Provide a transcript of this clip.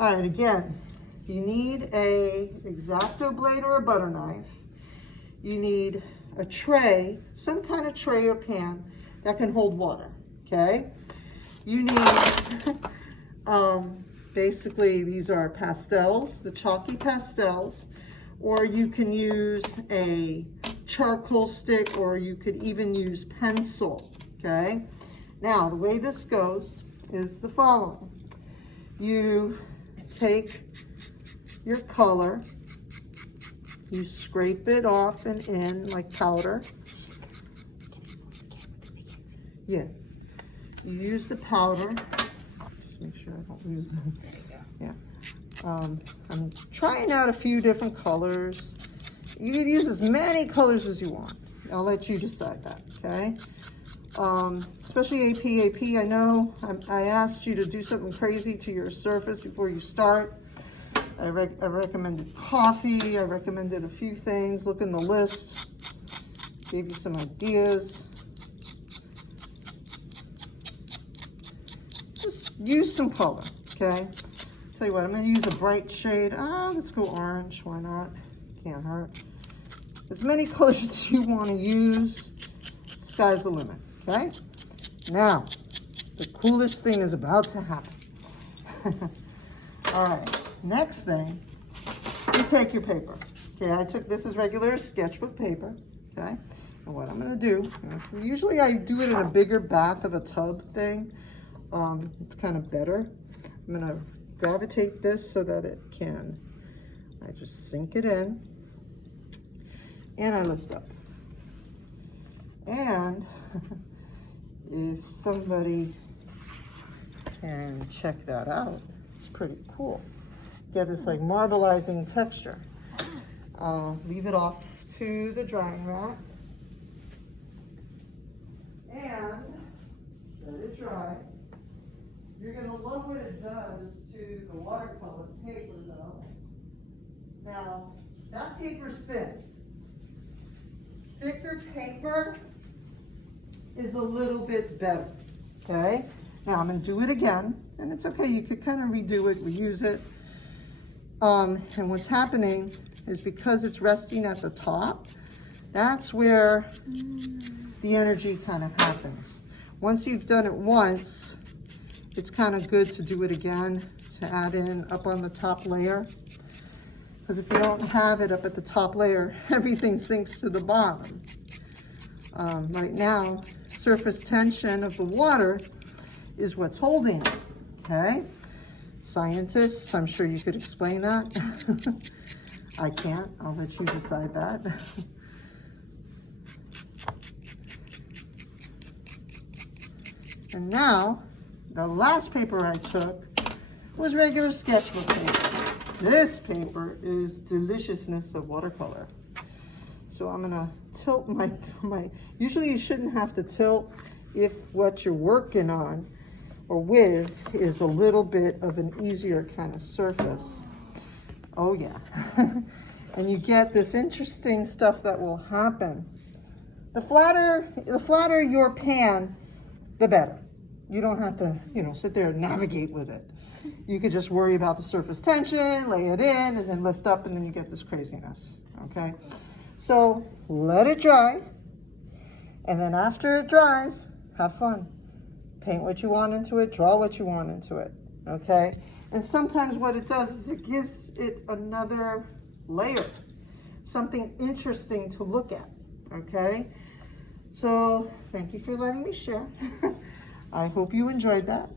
All right, again, you need a X-Acto blade or a butter knife. You need a tray, some kind of tray or pan that can hold water, okay? You need, basically these are pastels, the chalky pastels, or you can use a charcoal stick, or you could even use pencil, okay? Now, the way this goes is the following. You take your color, you scrape it off and in like powder. Yeah, you use the powder. Just make sure I don't lose them. Yeah. I'm trying out a few different colors. You can use as many colors as you want. I'll let you decide that, okay? Especially AP. I know I asked you to do something crazy to your surface before you start. I recommended coffee. I recommended a few things. Look in the list. Gave you some ideas. Just use some color, okay? Tell you what, I'm going to use a bright shade. Let's go orange. Why not? Can't hurt. As many colors as you want to use. Sky's the limit, okay? Now, the coolest thing is about to happen. All right, next thing, you take your paper. Okay, this is regular sketchbook paper, okay? And what I'm gonna do, usually I do it in a bigger bath of a tub thing. It's kind of better. I'm gonna gravitate this so that I just sink it in, and I lift up. And if somebody can check that out, it's pretty cool. Get this like marbleizing texture. Leave it off to the drying rack and let it dry. You're gonna love what it does to the watercolor paper though. Now, that paper's thin. Thicker paper is a little bit better, okay? Now I'm gonna do it again, and it's okay, you could kind of redo it, reuse it. And what's happening is because it's resting at the top, that's where the energy kind of happens. Once you've done it once, it's kind of good to do it again, to add in up on the top layer. Because if you don't have it up at the top layer, everything sinks to the bottom. Right now, surface tension of the water is what's holding it, okay? Scientists, I'm sure you could explain that. I can't, I'll let you decide that. And now, the last paper I took was regular sketchbook paper. This paper is deliciousness of watercolor. So I'm gonna tilt my, usually you shouldn't have to tilt if what you're working on or with is a little bit of an easier kind of surface. Oh yeah. And you get this interesting stuff that will happen. The flatter your pan, the better. You don't have to, sit there and navigate with it. You could just worry about the surface tension, lay it in, and then lift up, and then you get this craziness, okay? So let it dry, and then after it dries, have fun. Paint what you want into it, draw what you want into it, okay? And sometimes what it does is it gives it another layer, something interesting to look at, okay? So thank you for letting me share. I hope you enjoyed that.